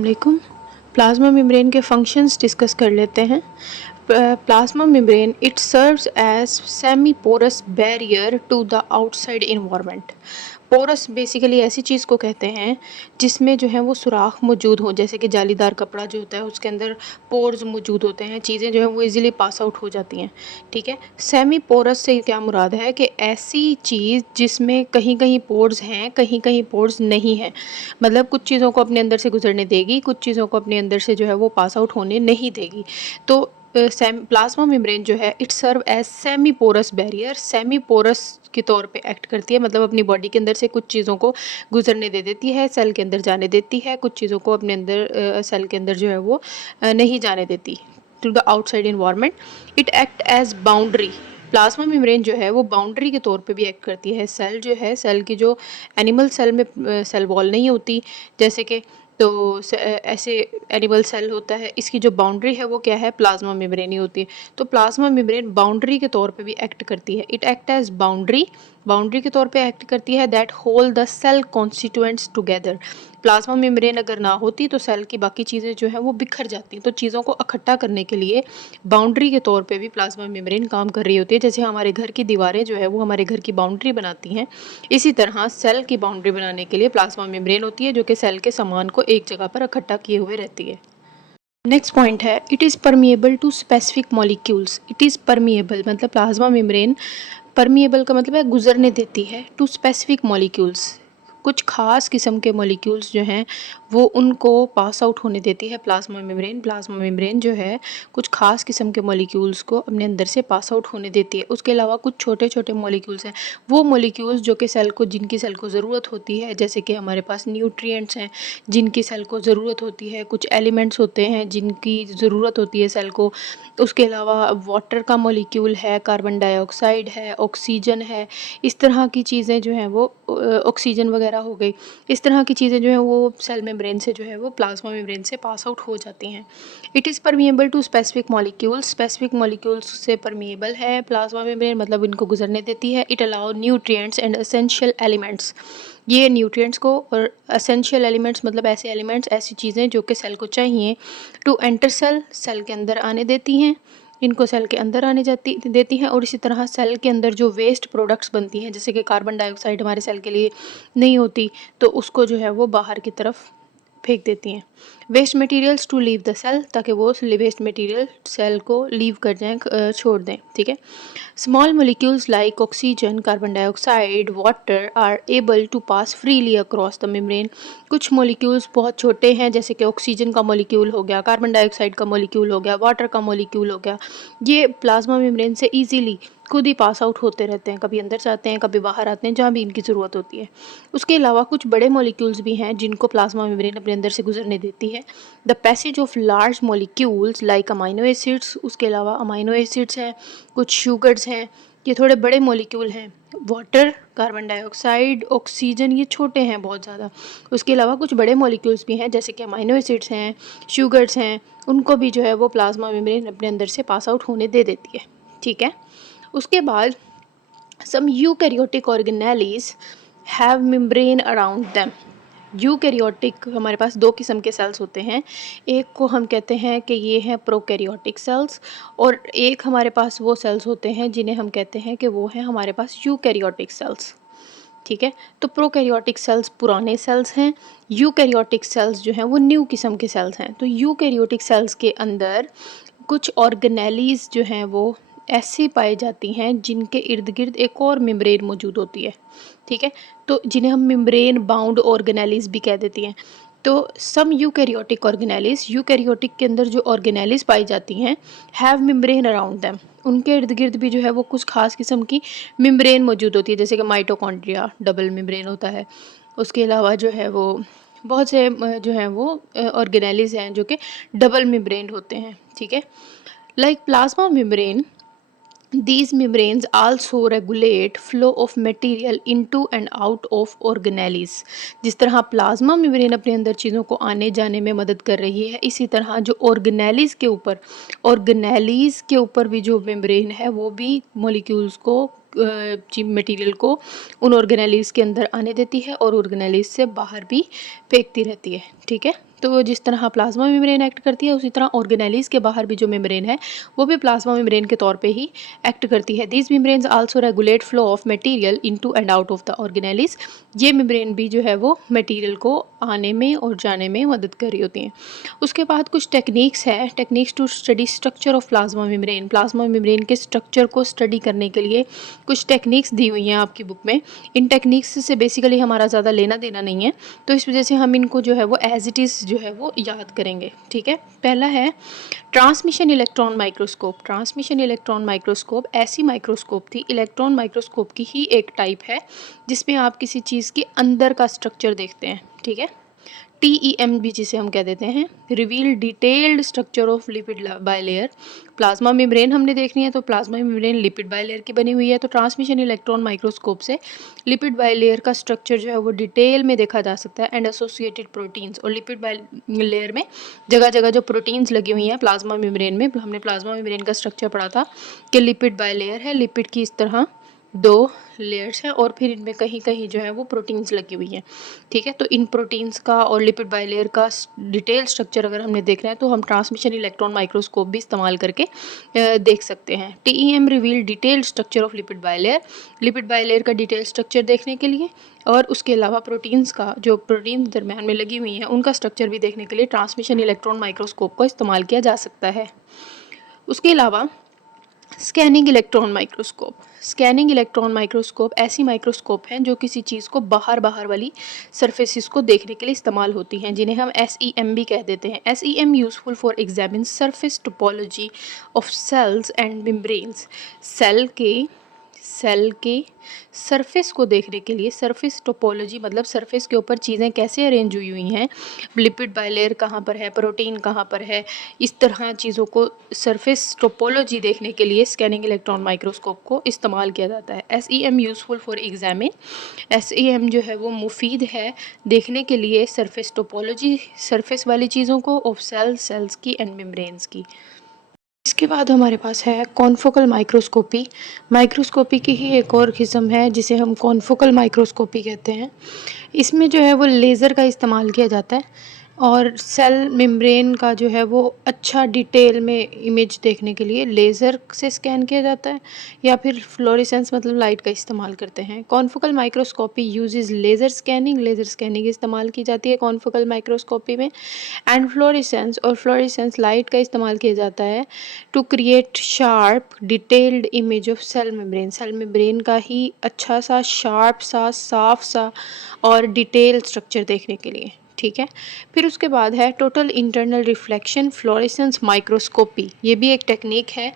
वालेकुम। Plasma membrane के functions discuss कर लेते हैं। Plasma membrane it serves as semi porous barrier to the outside environment. Porous basically ऐसी चीज़ को कहते हैं जिसमें जो है वो सुराख मौजूद हो, जैसे कि जालीदार कपड़ा जो होता है उसके अंदर पोर्स मौजूद होते हैं, चीज़ें जो है वो इजीली पास आउट हो जाती हैं। ठीक है, सेमी पोरस से क्या मुराद है कि ऐसी चीज़ जिसमें कहीं कहीं पोर्स हैं, कहीं कहीं पोर्स नहीं हैं। मतलब कुछ चीज़ों को अपने अंदर से गुजरने देगी, कुछ चीज़ों को अपने अंदर से जो है वो पास आउट होने नहीं देगी। तो प्लाज्मा मेम्ब्रेन जो है it serve as semi porous barrier, semi porous के तौर पे एक्ट करती है। मतलब अपनी बॉडी के अंदर से कुछ चीज़ों को गुजरने दे देती है, सेल के अंदर जाने देती है, कुछ चीज़ों को अपने अंदर सेल के अंदर जो है वो नहीं जाने देती to the outside environment. It act as boundary. Plasma membrane जो है वो बाउंड्री के तौर पे भी एक्ट करती है। सेल जो है, सेल की जो एनिमल सेल में सेल वॉल नहीं होती, जैसे कि तो ऐसे एनिमल सेल होता है, इसकी जो बाउंड्री है वो क्या है, प्लाज्मा मेम्ब्रेन ही होती है। तो प्लाज्मा मेम्ब्रेन बाउंड्री के तौर पे भी एक्ट करती है। It act as boundary, boundary के तौर पे एक्ट करती है that hold the cell constituents together. Plasma membrane अगर ना होती तो सेल की बाकी चीज़ें जो है वो बिखर जाती। तो चीज़ों को इकट्ठा करने के लिए बाउंड्री के तौर पे भी प्लाज्मा मेम्ब्रेन काम कर रही होती है। जैसे हमारे घर की दीवारें जो है वो हमारे घर की बाउंड्री बनाती हैं, इसी तरह सेल की बाउंड्री बनाने के लिए प्लाज्मा मेम्ब्रेन होती है, जो कि सेल के सामान को एक जगह पर इकट्ठा किए हुए रहती है। नेक्स्ट पॉइंट है it is permeable to specific molecules. It is permeable मतलब प्लाज्मा मेम्ब्रेन, परमिएबल का मतलब है गुजरने देती है, टू स्पेसिफिक मॉलिक्यूल्स, कुछ खास किस्म के मॉलिक्यूल्स जो हैं वो उनको पास आउट होने देती है प्लाज्मा मेम्ब्रेन। प्लाज्मा मेम्ब्रेन जो है कुछ खास किस्म के मॉलिक्यूल्स को अपने अंदर से पास आउट होने देती है। उसके अलावा कुछ छोटे छोटे मॉलिक्यूल्स हैं, वो मॉलिक्यूल्स जो कि सेल को, जिनकी सेल को ज़रूरत होती है, जैसे कि हमारे पास न्यूट्रिएंट्स हैं जिनकी सेल को ज़रूरत होती है, कुछ एलिमेंट्स होते हैं जिनकी ज़रूरत होती है सेल को। उसके अलावा वाटर का मॉलिक्यूल है, कार्बन डाइऑक्साइड है, ऑक्सीजन है, इस तरह की चीज़ें जो हैं वो ऑक्सीजन वगैरह हो गई, इस तरह की चीज़ें जो हैं वो सेल मेम्ब्रेन से जो है वो प्लाज्मा मेम्ब्रेन से पास आउट हो जाती हैं। It is permeable to specific molecules, specific molecules से परमिएबल है प्लाज्मा मेम्ब्रेन, मतलब इनको गुजरने देती है। It allow nutrients and essential elements, ये न्यूट्रिएंट्स को और एसेंशियल एलिमेंट्स मतलब ऐसे एलिमेंट्स, ऐसी चीज़ें जो कि सेल को चाहिए, टू एंटर सेल, सेल के अंदर आने देती हैं, इनको सेल के अंदर आने जाती देती हैं। और इसी तरह सेल के अंदर जो वेस्ट प्रोडक्ट्स बनती हैं, जैसे कि कार्बन डाइऑक्साइड हमारे सेल के लिए नहीं होती, तो उसको जो है वो बाहर की तरफ फेंक देती हैं। Waste materials to leave the cell, ताकि वो वेस्ट मटेरियल सेल को लीव कर जाएँ, छोड़ दें। ठीक है, small molecules like oxygen, carbon dioxide, water are able to pass freely across the membrane. कुछ मोलिक्यूल्स बहुत छोटे हैं, जैसे कि ऑक्सीजन का मोलिक्यूल हो गया, कार्बन डाइऑक्साइड का मोलिक्यूल हो गया, वाटर का मोलिक्यूल हो गया, ये प्लाज्मा मेम्ब्रेन से ईजीली खुद ही पास आउट होते रहते हैं, कभी अंदर जाते हैं, कभी बाहर आते हैं, जहाँ भी इनकी ज़रूरत होती है। उसके अलावा कुछ बड़े मॉलिक्यूल्स भी हैं जिनको प्लाज्मा मेम्ब्रेन अपने अंदर से गुजरने देती है। The passage of large molecules like amino acids, उसके अलावा अमाइनो एसिड्स हैं, कुछ शुगर्स हैं, ये थोड़े बड़े मॉलिक्यूल हैं। वाटर, कार्बन डाइऑक्साइड, ऑक्सीजन, ये छोटे हैं बहुत ज़्यादा। उसके अलावा कुछ बड़े मॉलिक्यूल्स भी हैं, जैसे कि अमाइनो एसिड्स हैं, शुगर्स हैं, उनको भी जो है वो प्लाज्मा मेम्ब्रेन अपने अंदर से पास आउट होने दे देती है। ठीक है, उसके बाद some eukaryotic organelles have membrane around them. Eukaryotic, हमारे पास दो किस्म के सेल्स होते हैं, एक को हम कहते हैं कि ये हैं प्रोकैरियोटिक सेल्स, और एक हमारे पास वो सेल्स होते हैं जिन्हें हम कहते हैं कि वो हैं हमारे पास यूकैरियोटिक सेल्स। ठीक है, तो प्रोकैरियोटिक सेल्स पुराने सेल्स हैं, यूकैरियोटिक सेल्स जो हैं वो न्यू किस्म के सेल्स हैं। तो यूकैरियोटिक सेल्स के अंदर कुछ ऑर्गेनेलीज जो हैं वो ऐसी पाई जाती हैं जिनके इर्द गिर्द एक और मेम्ब्रेन मौजूद होती है। ठीक है, तो जिन्हें हम मेम्ब्रेन बाउंड ऑर्गेनेलीज भी कह देती हैं। तो सम यूकैरियोटिक ऑर्गेनेलीज, यूकैरियोटिक के अंदर जो ऑर्गेनेलीज पाई जाती हैं, हैव मेम्ब्रेन अराउंड देम, उनके इर्द गिर्द भी जो है वो कुछ खास किस्म की मेम्ब्रेन मौजूद होती है, जैसे कि माइटोकॉन्ड्रिया डबल मेम्ब्रेन होता है। उसके अलावा जो है वो बहुत से जो हैं वो ऑर्गेनेलीज हैं जो कि डबल मेम्ब्रेन होते हैं। ठीक है, like plasma membrane, these membranes also regulate flow of material into and out of organelles। जिस तरह प्लाज्मा मेम्ब्रेन अपने अंदर चीज़ों को आने जाने में मदद कर रही है, इसी तरह जो ऑर्गेनेलीज के ऊपर भी जो मेम्ब्रेन है वो भी मॉलिक्यूल्स को, मटेरियल को उन ऑर्गेनेलीज के अंदर आने देती है और ऑर्गेनेलीज से बाहर भी फेंकती रहती है। ठीक है, तो जिस तरह प्लाज्मा मेम्ब्रेन एक्ट करती है उसी तरह ऑर्गेनेलीज के बाहर भी जो मेम्ब्रेन है वो भी प्लाज्मा मेम्ब्रेन के तौर पे ही एक्ट करती है। These membranes also regulate flow of material into and out of the organelles. ये मेम्ब्रेन भी जो है वो मटेरियल को आने में और जाने में मदद कर रही होती हैं। उसके बाद कुछ टेक्निक्स है, techniques to study structure of plasma membrane. Plasma membrane के स्ट्रक्चर को स्टडी करने के लिए कुछ टेक्निक्स दी हुई हैं आपकी बुक में। इन टेक्निक्स से बेसिकली हमारा ज़्यादा लेना देना नहीं है, तो इस वजह से हम इनको जो है वो एज इट इज़ जो है वो याद करेंगे। ठीक है, पहला है transmission electron microscope. Transmission electron microscope ऐसी माइक्रोस्कोप थी, इलेक्ट्रॉन माइक्रोस्कोप की ही एक टाइप है जिसमें आप किसी चीज़ के अंदर का स्ट्रक्चर देखते हैं। ठीक है, TEM भी जिसे हम कह देते हैं, reveal detailed structure of lipid bilayer. Plasma membrane हमने देखनी है तो प्लाज्मा मेम्ब्रेन लिपिड बाइलेयर की बनी हुई है, तो ट्रांसमिशन इलेक्ट्रॉन माइक्रोस्कोप से लिपिड बाइलेयर का स्ट्रक्चर जो है वो डिटेल में देखा जा सकता है, एंड एसोसिएटेड प्रोटीन्स। और लिपिड बाइलेयर में जगह जगह जो प्रोटीन्स लगी हुई हैं प्लाज्मा मेम्ब्रेन में, हमने प्लाज्मा मेम्ब्रेन का स्ट्रक्चर पढ़ा था कि लिपिड बाइलेयर है, लिपिड की इस तरह 2 लेयर्स हैं और फिर इनमें कहीं कहीं जो है वो प्रोटीन्स लगी हुई हैं। ठीक है, तो इन प्रोटीन्स का और लिपिड बाइलेयर का डिटेल स्ट्रक्चर अगर हमने देखना है तो हम ट्रांसमिशन इलेक्ट्रॉन माइक्रोस्कोप भी इस्तेमाल करके देख सकते हैं। TEM reveal detailed structure of lipid bilayer. Lipid bilayer का डिटेल स्ट्रक्चर देखने के लिए और उसके अलावा प्रोटीन्स का, जो प्रोटीन्स दरम्यान में लगी हुई हैं उनका स्ट्रक्चर भी देखने के लिए ट्रांसमिशन इलेक्ट्रॉन माइक्रोस्कोप का इस्तेमाल किया जा सकता है। उसके अलावा scanning electron microscope. Scanning electron microscope ऐसी माइक्रोस्कोप हैं जो किसी चीज़ को बाहर वाली सरफेसिस को देखने के लिए इस्तेमाल होती हैं, जिन्हें हम SEM भी कह देते हैं। SEM useful for examine surface topology of cells and membranes. Cell के सरफेस को देखने के लिए, सरफेस टोपोलॉजी मतलब सरफेस के ऊपर चीज़ें कैसे अरेंज हुई हुई हैं, लिपिड बाइलेयर कहाँ पर है, प्रोटीन कहाँ पर है, इस तरह चीज़ों को सरफेस टोपोलॉजी देखने के लिए स्कैनिंग इलेक्ट्रॉन माइक्रोस्कोप को इस्तेमाल किया जाता है। SEM useful for examine. SEM जो है वो मुफीद है देखने के लिए सरफेस टोपोलॉजी, सरफेस वाली चीज़ों को, ऑफ सेल्स की एंड मेम्ब्रेन्स की। इसके बाद हमारे पास है कॉन्फोकल माइक्रोस्कोपी। माइक्रोस्कोपी की ही एक और किस्म है जिसे हम कॉन्फोकल माइक्रोस्कोपी कहते हैं। इसमें जो है वो लेज़र का इस्तेमाल किया जाता है और सेल मेम्ब्रेन का जो है वो अच्छा डिटेल में इमेज देखने के लिए लेज़र से स्कैन किया जाता है या फिर फ्लोरेसेंस मतलब लाइट का इस्तेमाल करते हैं। Confocal microscopy uses laser scanning इस्तेमाल की जाती है कॉन्फोकल माइक्रोस्कोपी में, एंड फ्लोरेसेंस लाइट का इस्तेमाल किया जाता है to create sharp detailed image of cell membrane का ही अच्छा सा, शार्प सा, साफ सा और डिटेल स्ट्रक्चर देखने के लिए। ठीक है, फिर उसके बाद है total internal reflection fluorescence microscopy. ये भी एक टेक्निक है।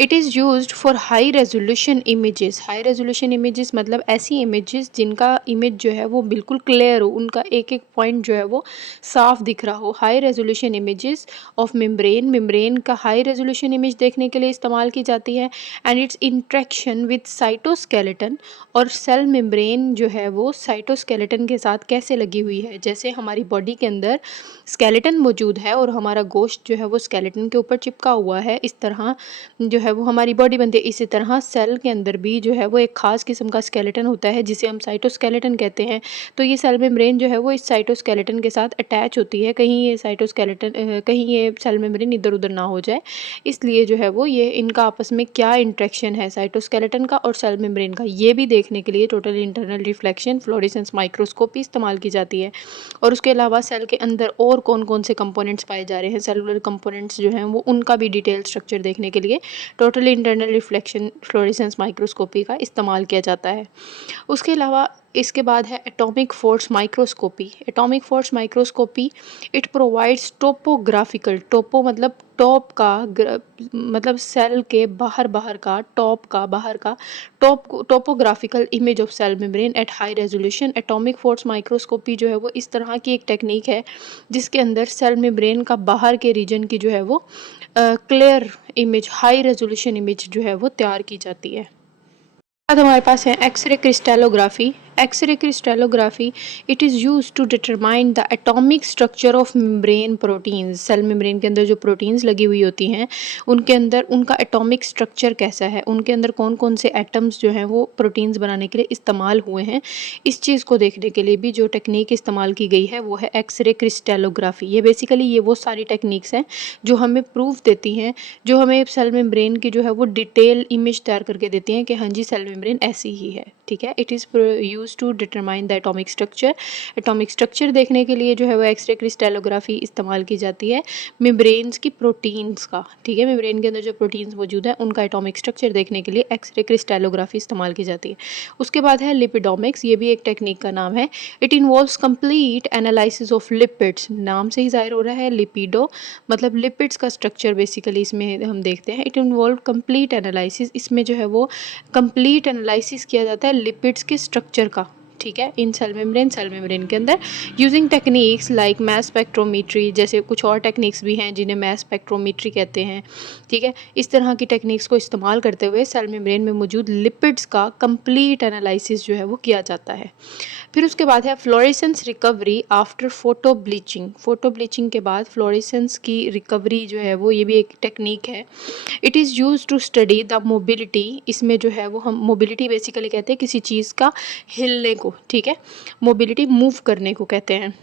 It is used for high resolution images. High resolution images मतलब ऐसी इमेजेस जिनका इमेज जो है वो बिल्कुल क्लियर हो, उनका एक एक पॉइंट जो है वो साफ दिख रहा हो। High resolution images of membrane का हाई रेजोल्यूशन इमेज देखने के लिए इस्तेमाल की जाती है, and it's interaction with cytoskeleton. और सेल मेम्ब्रेन जो है वो साइटोस्केलेटन के साथ कैसे लगी हुई है, जैसे हमारी बॉडी के अंदर स्केलेटन मौजूद है और हमारा गोश्त जो है वो स्केलेटन के ऊपर चिपका हुआ है, इस तरह जो है वो हमारी बॉडी बनती है। इसी तरह सेल के अंदर भी जो है वो एक ख़ास किस्म का स्केलेटन होता है जिसे हम साइटोस्केलेटन कहते हैं। तो ये सेल मेम्ब्रेन जो है वो इस साइटोस्केलेटन के साथ अटैच होती है, कहीं ये सेल मेम्ब्रेन इधर उधर ना हो जाए, इसलिए जो है वो ये इनका आपस में क्या इंट्रैक्शन है साइटोस्केलेटन का और सेल मेम्ब्रेन का, ये भी देखने के लिए total internal reflection fluorescence microscopy इस्तेमाल की जाती है। और उसके अलावा सेल के अंदर और कौन कौन से कंपोनेंट्स पाए जा रहे हैं, सेलुलर कंपोनेंट्स जो हैं वो, उनका भी डिटेल स्ट्रक्चर देखने के लिए total internal reflection fluorescence microscopy का इस्तेमाल किया जाता है। उसके अलावा इसके बाद है atomic force microscopy. Atomic force microscopy it provides topographical, topo मतलब टॉप का, मतलब सेल के बाहर का, टॉप का बाहर का, topographical image of cell membrane at high resolution. Atomic force microscopy जो है वो इस तरह की एक टेक्निक है जिसके अंदर सेल मेम्ब्रेन का बाहर के रीजन की जो है वो clear image, high resolution image जो है वो तैयार की जाती है। बाद हमारे पास है X-ray crystallography. X-ray crystallography, it is used to determine the atomic structure of membrane proteins. Cell membrane के अंदर जो प्रोटीन्स लगी हुई होती हैं उनके अंदर उनका एटॉमिक स्ट्रक्चर कैसा है, उनके अंदर कौन कौन से एटम्स जो हैं वो प्रोटीन्स बनाने के लिए इस्तेमाल हुए हैं, इस चीज़ को देखने के लिए भी जो टेक्निक इस्तेमाल की गई है वो है एक्सरे क्रिस्टलोग्राफी। ये बेसिकली ये वो सारी टेक्निक्स हैं जो हमें प्रूफ देती हैं, जो हमें सेल मेम्ब्रेन की जो है वो डिटेल इमेज तैयार करके देती हैं कि हाँ जी सेल मेम्ब्रेन ऐसी ही है। ठीक है, it is use to determine the atomic structure. Atomic structure देखने के लिए जो है वो एक्सरे क्रिस्टलोग्राफी इस्तेमाल की जाती है मेम्ब्रेन्स की प्रोटीन्स का। ठीक है, मेम्ब्रेन के अंदर जो प्रोटीन्स मौजूद है उनका एटॉमिक स्ट्रक्चर देखने के लिए एक्सरे क्रिस्टलोग्राफी इस्तेमाल की जाती है। उसके बाद है लिपिडोमिक्स, ये भी एक टेक्निक का नाम है। It involves complete analysis of lipids, नाम से ही जाहिर हो रहा है लिपिडो मतलब लिपिड्स का स्ट्रक्चर बेसिकली इसमें हम देखते हैं। इट इन्वॉल्व कंप्लीट एनालिसिस, इसमें जो है वो कंप्लीट एनालिसिस किया जाता है लिपिड्स के स्ट्रक्चर का। ठीक है, इन सेल मेम्ब्रेन के अंदर using techniques like mass spectrometry, जैसे कुछ और टेक्निक्स भी हैं जिन्हें मैस स्पेक्ट्रोमीट्री कहते हैं। ठीक है, इस तरह की टेक्निक्स को इस्तेमाल करते हुए सेल मेम्ब्रेन में मौजूद लिपिड्स का कंप्लीट एनालिसिस जो है वो किया जाता है। फिर उसके बाद है fluorescence recovery after photo bleaching. Photo bleaching के बाद फ्लोरेसेंस की रिकवरी जो है वो ये भी एक टेक्निक है। It is use to study the mobility, इसमें जो है वो हम मोबिलिटी बेसिकली कहते हैं किसी चीज़ का हिलने को। ठीक है, मोबिलिटी मूव करने को कहते हैं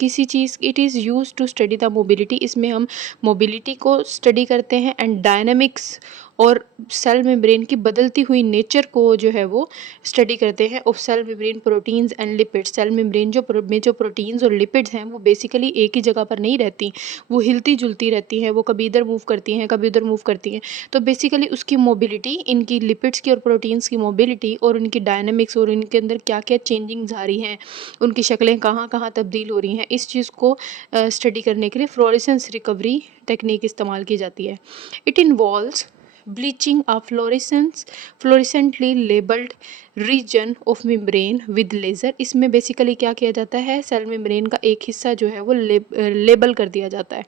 किसी चीज़। It is use to study the mobility, इसमें हम मोबिलिटी को स्टडी करते हैं एंड डायनामिक्स और सेल मेम्ब्रेन की बदलती हुई नेचर को जो है वो स्टडी करते हैं of cell membrane proteins and lipids. Cell membrane में जो प्रोटीन्स और लिपिड्स हैं वो बेसिकली एक ही जगह पर नहीं रहती, वो हिलती जुलती रहती हैं, वो कभी इधर मूव करती हैं कभी उधर मूव करती हैं। तो बेसिकली उसकी मोबिलिटी, इनकी लिपिड्स की और प्रोटीन्स की मोबिलिटी और उनकी डायनामिक्स और इनके अंदर क्या क्या चेंजिंग्स आ रही हैं, उनकी शक्लें कहाँ कहाँ तब्दील हो रही हैं, इस चीज़ को स्टडी करने के लिए फ्लोरेसेंस रिकवरी टेक्निक इस्तेमाल की जाती है। It involves bleaching a fluorescently labelled region of membrane with laser. इसमें बेसिकली क्या किया जाता है, सेल मेम्ब्रेन का एक हिस्सा जो है वो लेबल कर दिया जाता है।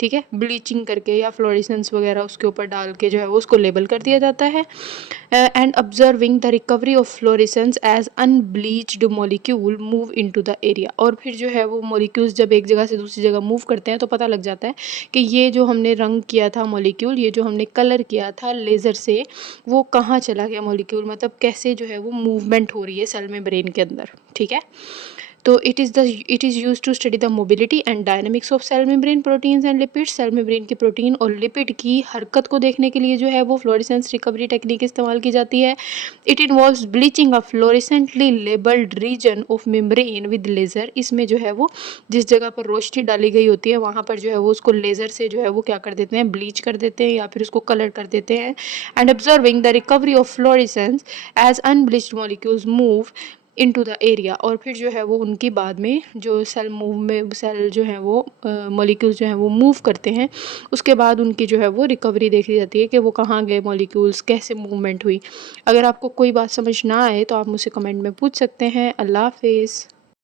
ठीक है, ब्लीचिंग करके या फ्लोरेसेंस वगैरह उसके ऊपर डाल के जो है वो उसको लेबल कर दिया जाता है। And observing the recovery of fluorescence as unbleached molecule move into the area. और फिर जो है वो मॉलिक्यूल्स जब एक जगह से दूसरी जगह मूव करते हैं तो पता लग जाता है कि ये जो हमने रंग किया था मॉलिक्यूल, ये जो हमने कलर किया था लेज़र से, वो कहाँ चला गया मॉलिक्यूल, मतलब कैसे जो है वो मूवमेंट हो रही है सेल मेम्ब्रेन के अंदर। ठीक है, तो it is use to study the mobility and dynamics of cell membrane proteins and lipids. Cell membrane की प्रोटीन और लिपिड की हरकत को देखने के लिए जो है वो फ्लोरेसेंस रिकवरी टेक्निक इस्तेमाल की जाती है। It involves bleaching a fluorescently labelled region of membrane with laser. इसमें जो है वो जिस जगह पर रोशनी डाली गई होती है वहाँ पर जो है वो उसको लेज़र से जो है वो क्या कर देते हैं, ब्लीच कर देते हैं या फिर उसको कलर कर देते हैं। And observing the recovery of fluorescence as unbleached molecules move into the area. और फिर जो है वो उनकी बाद में जो सेल जो है वो मॉलिक्यूल्स जो हैं वो मूव करते हैं, उसके बाद उनकी जो है वो रिकवरी देखी जाती है कि वो कहाँ गए मॉलिक्यूल्स, कैसे मूवमेंट हुई। अगर आपको कोई बात समझ ना आए तो आप मुझसे कमेंट में पूछ सकते हैं। अल्लाह हाफिज़।